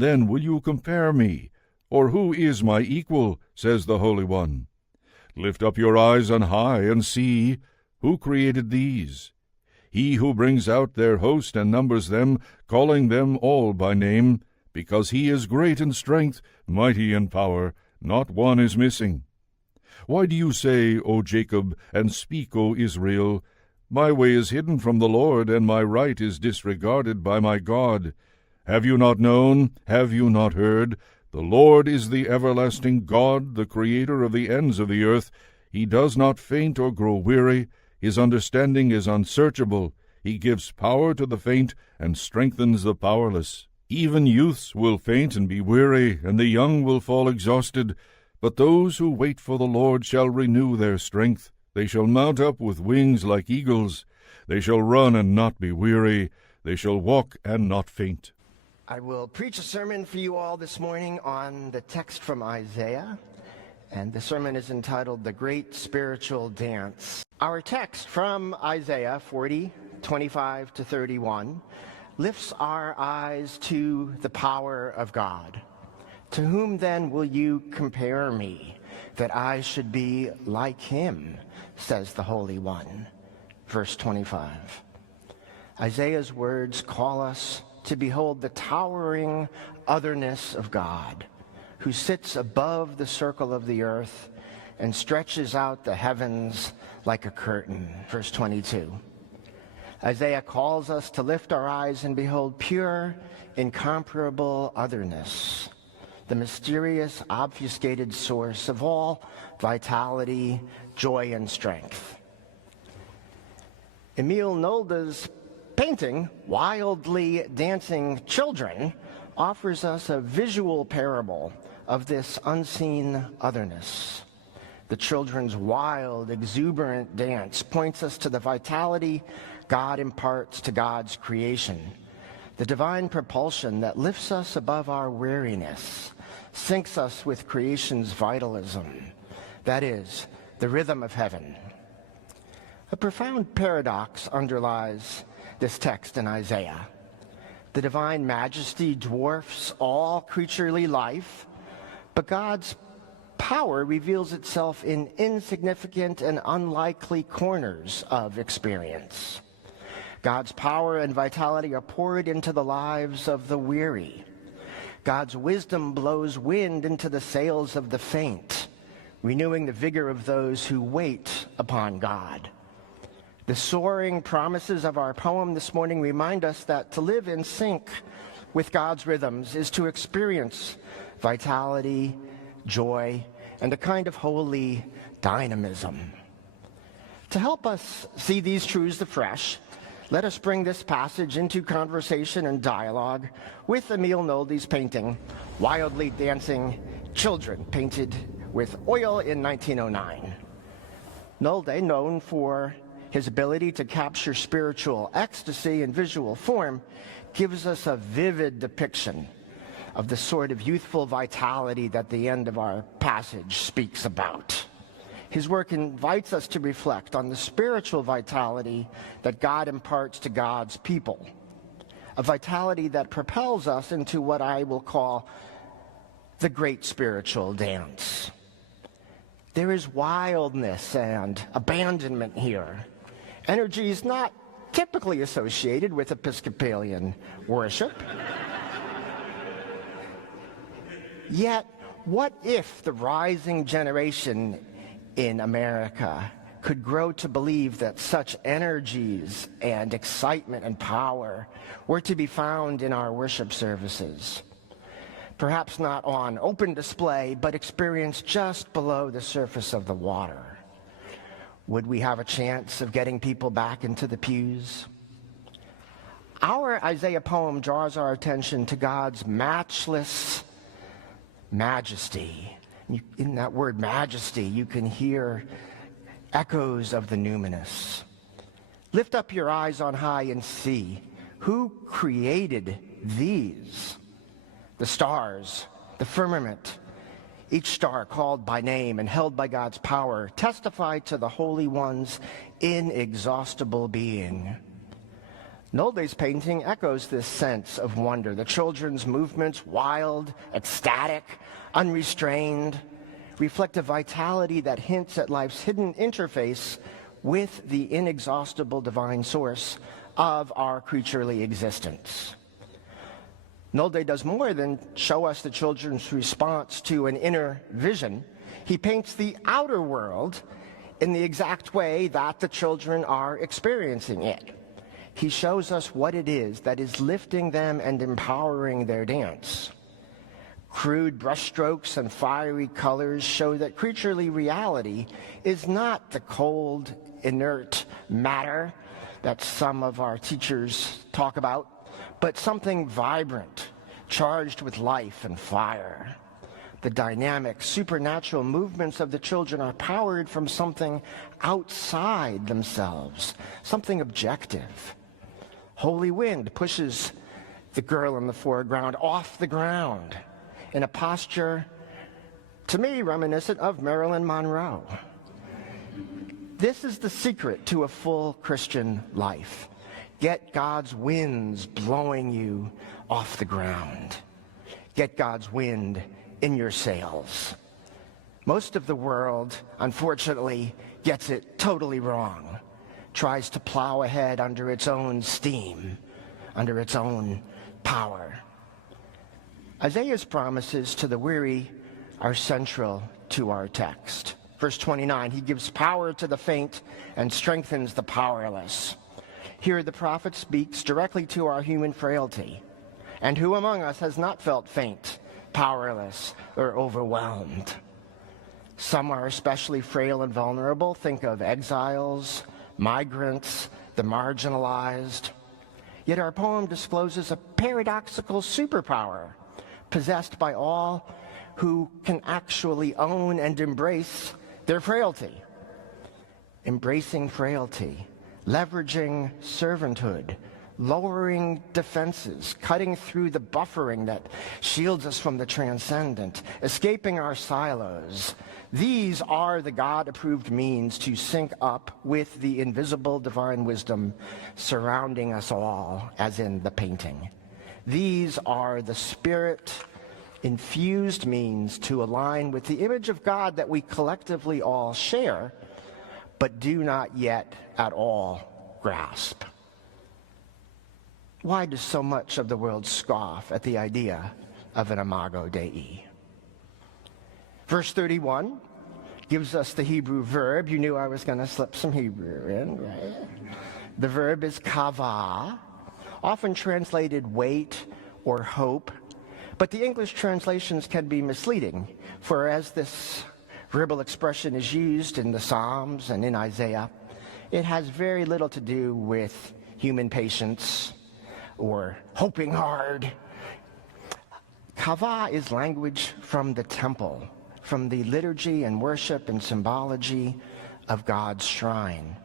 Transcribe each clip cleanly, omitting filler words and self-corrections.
and then will you compare me? Or who is my equal, says the Holy One? Lift up your eyes on high, and see, who created these? He who brings out their host and numbers them, calling them all by name, because he is great in strength, mighty in power, not one is missing. Why do you say, O Jacob, and speak, O Israel, my way is hidden from the Lord, and my right is disregarded by my God? Have you not known? Have you not heard? The Lord is the everlasting God, the Creator of the ends of the earth. He does not faint or grow weary. His understanding is unsearchable. He gives power to the faint and strengthens the powerless. Even youths will faint and be weary, and the young will fall exhausted. But those who wait for the Lord shall renew their strength. They shall mount up with wings like eagles. They shall run and not be weary. They shall walk and not faint. I will preach a sermon for you all this morning on the text from Isaiah, and the sermon is entitled, The Great Spiritual Dance. Our text from Isaiah 40:25-31 lifts our eyes to the power of God. To whom then will you compare me, that I should be like him, says the Holy One. Verse 25. Isaiah's words call us to behold the towering otherness of God, who sits above the circle of the earth and stretches out the heavens like a curtain. Verse 22. Isaiah calls us to lift our eyes and behold pure, incomparable otherness, the mysterious, obfuscated source of all vitality, joy, and strength. Emil Nolde's painting, Wildly Dancing Children, offers us a visual parable of this unseen otherness. The children's wild, exuberant dance points us to the vitality God imparts to God's creation, the divine propulsion that lifts us above our weariness, syncs us with creation's vitalism, that is, the rhythm of heaven. A profound paradox underlies this text in Isaiah. The divine majesty dwarfs all creaturely life, but God's power reveals itself in insignificant and unlikely corners of experience. God's power and vitality are poured into the lives of the weary. God's wisdom blows wind into the sails of the faint, renewing the vigor of those who wait upon God. The soaring promises of our poem this morning remind us that to live in sync with God's rhythms is to experience vitality, joy, and a kind of holy dynamism. To help us see these truths afresh, let us bring this passage into conversation and dialogue with Emil Nolde's painting, Wildly Dancing Children, painted with oil in 1909. Nolde, known for his ability to capture spiritual ecstasy in visual form, gives us a vivid depiction of the sort of youthful vitality that the end of our passage speaks about. His work invites us to reflect on the spiritual vitality that God imparts to God's people, a vitality that propels us into what I will call the great spiritual dance. There is wildness and abandonment here, energies not typically associated with Episcopalian worship. Yet, what if the rising generation in America could grow to believe that such energies and excitement and power were to be found in our worship services? Perhaps not on open display, but experienced just below the surface of the water. Would we have a chance of getting people back into the pews? Our Isaiah poem draws our attention to God's matchless majesty. In that word majesty, you can hear echoes of the numinous. Lift up your eyes on high and see who created these. The stars, the firmament, each star called by name and held by God's power, testify to the Holy One's inexhaustible being. Nolde's painting echoes this sense of wonder. The children's movements, wild, ecstatic, unrestrained, reflect a vitality that hints at life's hidden interface with the inexhaustible divine source of our creaturely existence. Nolde does more than show us the children's response to an inner vision. He paints the outer world in the exact way that the children are experiencing it. He shows us what it is that is lifting them and empowering their dance. Crude brushstrokes and fiery colors show that creaturely reality is not the cold, inert matter that some of our teachers talk about, but something vibrant, charged with life and fire. The dynamic, supernatural movements of the children are powered from something outside themselves, something objective. Holy wind pushes the girl in the foreground off the ground in a posture, to me, reminiscent of Marilyn Monroe. This is the secret to a full Christian life. Get God's winds blowing you off the ground. Get God's wind in your sails. Most of the world, unfortunately, gets it totally wrong. Tries to plow ahead under its own steam, under its own power. Isaiah's promises to the weary are central to our text. Verse 29, he gives power to the faint and strengthens the powerless. Here the prophet speaks directly to our human frailty. And who among us has not felt faint, powerless, or overwhelmed? Some are especially frail and vulnerable. Think of exiles, migrants, the marginalized. Yet our poem discloses a paradoxical superpower possessed by all who can actually own and embrace their frailty. Embracing frailty, leveraging servanthood, lowering defenses, cutting through the buffering that shields us from the transcendent, escaping our silos. These are the God-approved means to sync up with the invisible divine wisdom surrounding us all, as in the painting. These are the Spirit-infused means to align with the image of God that we collectively all share, but do not yet at all grasp. Why does so much of the world scoff at the idea of an imago Dei? Verse 31 gives us the Hebrew verb. You knew I was going to slip some Hebrew in, right? The verb is kavah, often translated wait or hope, but the English translations can be misleading, for as this verbal expression is used in the Psalms and in Isaiah, it has very little to do with human patience or hoping hard. Kavah is language from the temple, from the liturgy and worship and symbology of God's shrine,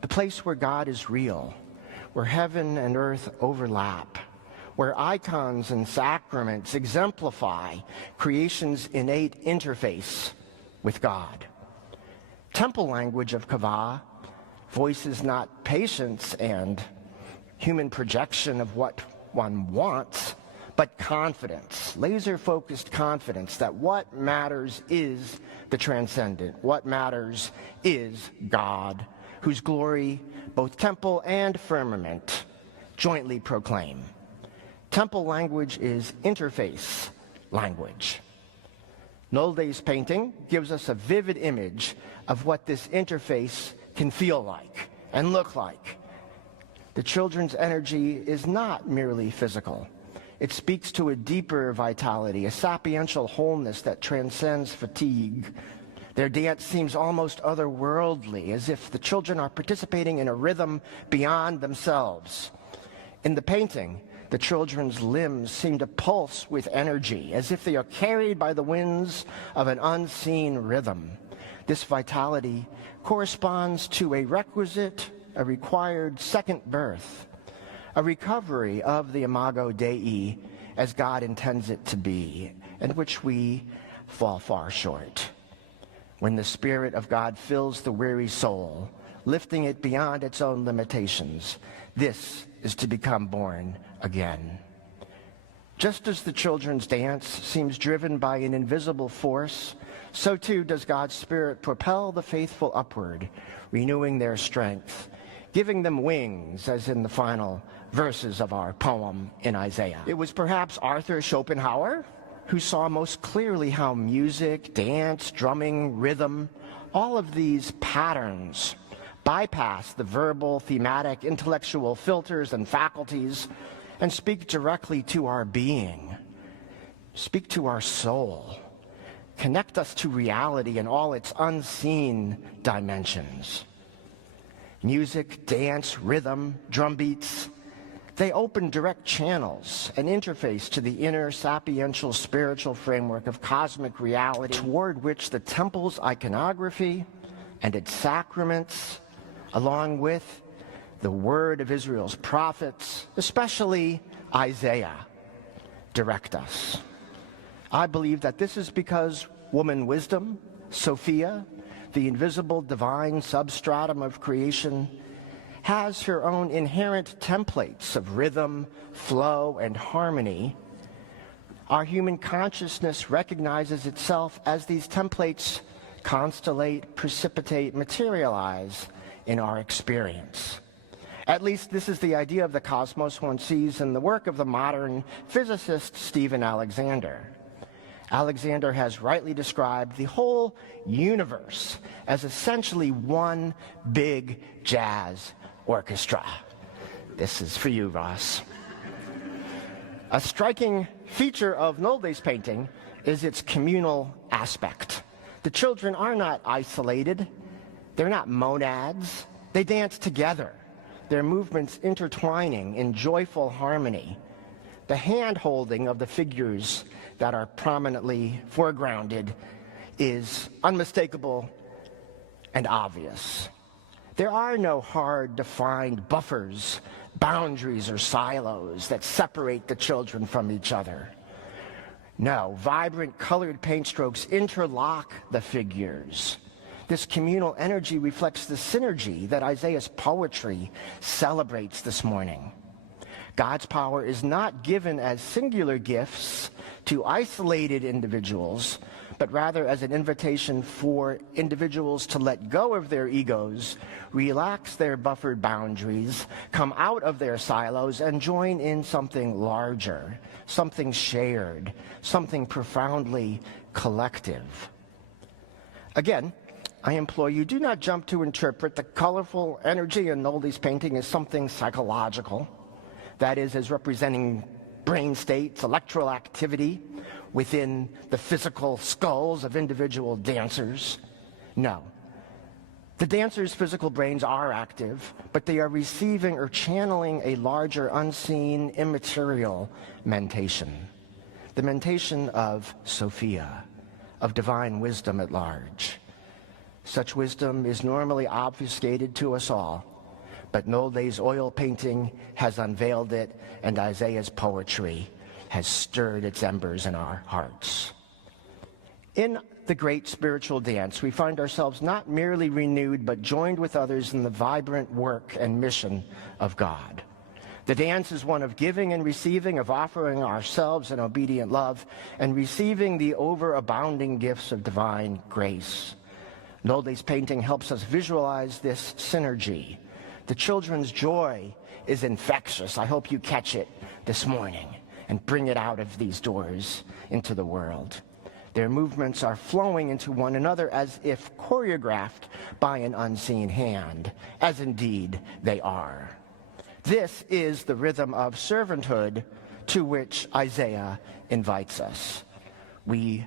the place where God is real, where heaven and earth overlap, where icons and sacraments exemplify creation's innate interface with God. Temple language of kavah voices not patience and human projection of what one wants, but confidence, laser-focused confidence that what matters is the transcendent. What matters is God, whose glory both temple and firmament jointly proclaim. Temple language is interface language. Nolde's painting gives us a vivid image of what this interface can feel like and look like. The children's energy is not merely physical. It speaks to a deeper vitality, a sapiential wholeness that transcends fatigue. Their dance seems almost otherworldly, as if the children are participating in a rhythm beyond themselves. In the painting, the children's limbs seem to pulse with energy, as if they are carried by the winds of an unseen rhythm. This vitality corresponds to a required second birth, a recovery of the imago Dei as God intends it to be, and which we fall far short. When the Spirit of God fills the weary soul, lifting it beyond its own limitations. This is to become born again. Just as the children's dance seems driven by an invisible force, so too does God's Spirit propel the faithful upward, renewing their strength, giving them wings, as in the final verses of our poem in Isaiah. It was perhaps Arthur Schopenhauer who saw most clearly how music, dance, drumming, rhythm, all of these patterns bypass the verbal, thematic, intellectual filters and faculties and speak directly to our being, speak to our soul, connect us to reality in all its unseen dimensions. Music, dance, rhythm, drum beats, they open direct channels, an interface to the inner sapiential spiritual framework of cosmic reality toward which the temple's iconography and its sacraments, along with the word of Israel's prophets, especially Isaiah, direct us. I believe that this is because woman wisdom, Sophia, the invisible divine substratum of creation, has her own inherent templates of rhythm, flow, and harmony. Our human consciousness recognizes itself as these templates constellate, precipitate, materialize in our experience. At least this is the idea of the cosmos one sees in the work of the modern physicist Stephen Alexander. Alexander has rightly described the whole universe as essentially one big jazz orchestra. This is for you, Ross. A striking feature of Nolde's painting is its communal aspect. The children are not isolated. They're not monads. They dance together, their movements intertwining in joyful harmony. The hand-holding of the figures that are prominently foregrounded is unmistakable and obvious. There are no hard, defined buffers, boundaries, or silos that separate the children from each other. No, vibrant colored paint strokes interlock the figures. This communal energy reflects the synergy that Isaiah's poetry celebrates this morning. God's power is not given as singular gifts to isolated individuals, but rather as an invitation for individuals to let go of their egos, relax their buffered boundaries, come out of their silos, and join in something larger, something shared, something profoundly collective. Again, I implore you, do not jump to interpret the colorful energy in Nolde's painting as something psychological. That is, as representing brain states, electrical activity within the physical skulls of individual dancers. No. The dancers' physical brains are active, but they are receiving or channeling a larger, unseen, immaterial mentation. The mentation of Sophia, of divine wisdom at large. Such wisdom is normally obfuscated to us all, but Nolde's oil painting has unveiled it, and Isaiah's poetry has stirred its embers in our hearts. In the great spiritual dance, we find ourselves not merely renewed, but joined with others in the vibrant work and mission of God. The dance is one of giving and receiving, of offering ourselves in obedient love, and receiving the overabounding gifts of divine grace. Nolde's painting helps us visualize this synergy. The children's joy is infectious. I hope you catch it this morning and bring it out of these doors into the world. Their movements are flowing into one another as if choreographed by an unseen hand, as indeed they are. This is the rhythm of servanthood to which Isaiah invites us. We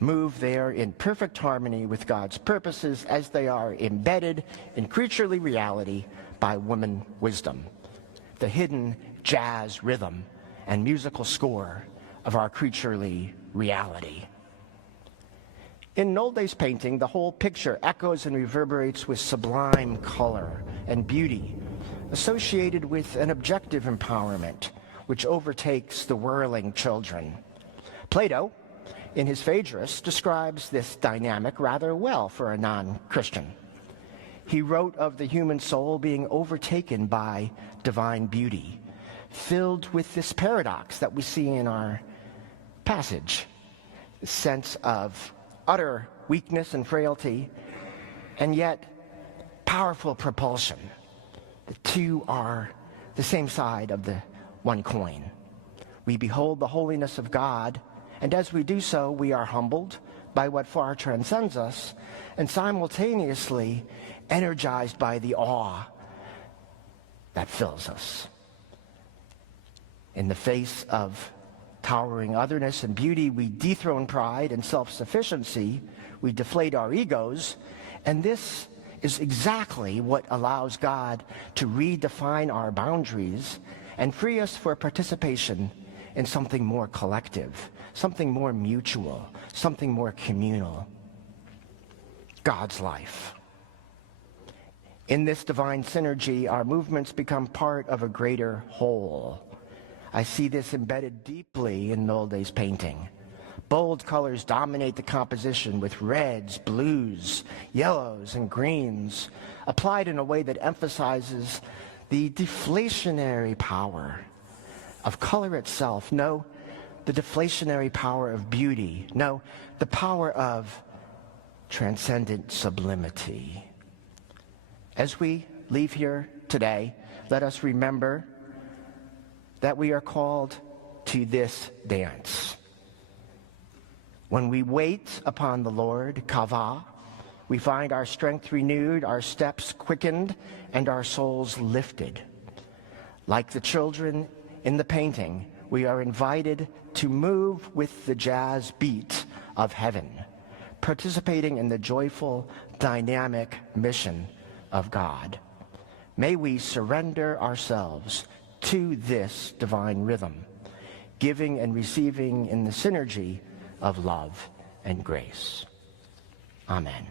move there in perfect harmony with God's purposes as they are embedded in creaturely reality by woman wisdom, the hidden jazz rhythm and musical score of our creaturely reality. In Nolde's painting, the whole picture echoes and reverberates with sublime color and beauty associated with an objective empowerment which overtakes the whirling children. Plato, in his Phaedrus, describes this dynamic rather well for a non-Christian. He wrote of the human soul being overtaken by divine beauty, filled with this paradox that we see in our passage, the sense of utter weakness and frailty, and yet powerful propulsion. The two are the same side of the one coin. We behold the holiness of God, and as we do so, we are humbled by what far transcends us, and simultaneously energized by the awe that fills us. In the face of towering otherness and beauty, we dethrone pride and self-sufficiency, we deflate our egos, and this is exactly what allows God to redefine our boundaries and free us for participation in something more collective, something more mutual, something more communal. God's life. In this divine synergy, our movements become part of a greater whole. I see this embedded deeply in Nolde's painting. Bold colors dominate the composition with reds, blues, yellows, and greens, applied in a way that emphasizes the deflationary power of color itself. No, the deflationary power of beauty. No, the power of transcendent sublimity. As we leave here today, let us remember that we are called to this dance. When we wait upon the Lord, kava, we find our strength renewed, our steps quickened, and our souls lifted. Like the children in the painting, we are invited to move with the jazz beat of heaven, participating in the joyful, dynamic mission of God. May we surrender ourselves to this divine rhythm, giving and receiving in the synergy of love and grace. Amen.